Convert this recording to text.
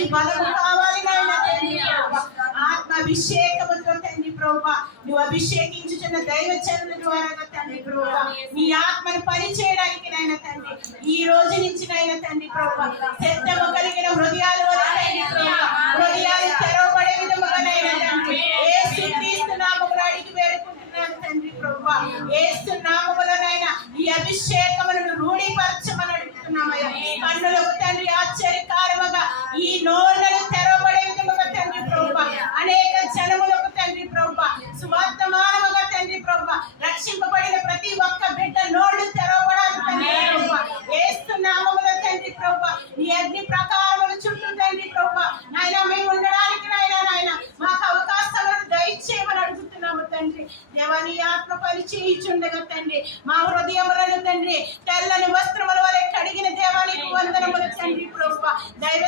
నీ బలము కావాలి నాయన తండ్రి ప్రభువా. ఆత్మాభిషేకముతో తండ్రి ప్రభువా నువ్వు అభిషేకించుచున్న దైవజనుల ద్వారా తండ్రి ప్రభువా నీ ఆత్మను పని చేయడానికి నాయన తండ్రి ఈ రోజు నుంచి నాయన తండ్రి ప్రభువా సిద్ధము కలిగిన హృదయాలు హృదయాలు తెరవబడే విధముగా నాయన తండ్రి యేసు క్రీస్తు నామములో అడిగి వేడుకుంటున్నాను తండ్రి ప్రభువా. యేసు నామములో నాయన ఈ అభిషేకములను రూఢీపరచమని అడుగుతున్నామయ్యా. కన్నులకు తండ్రి ఆశ్చర్యకారముగా ఈ నోళ్లను తెరవబడే విధముగా తండ్రి ప్రభువా అనేక జనములకు తండ్రి ప్రభువా సువర్తమానముగా తండ్రి ప్రభువా రక్షింపబడిన ప్రతి ఒక్క బిడ్డ నోళ్లు తెరవబడాలి తండ్రి ప్రభువా. యేసు నామములో తండ్రి ప్రభువా నీ అగ్ని ప్రకారముల చుట్టూ తండ్రి ప్రభువా నాయన మేము ఉండడానికి నాయన మాకు అవకాశాలను దయచేయమని అడుగుతున్నాము తండ్రి. దేవా నీ ఆత్మ పని చేయుచుండగా తండ్రి మా హృదయములను తండ్రి తెల్లని వస్త్రముల వలె కడిగిన దేవానికి వందనములు తండ్రి ప్రభువా. దైవ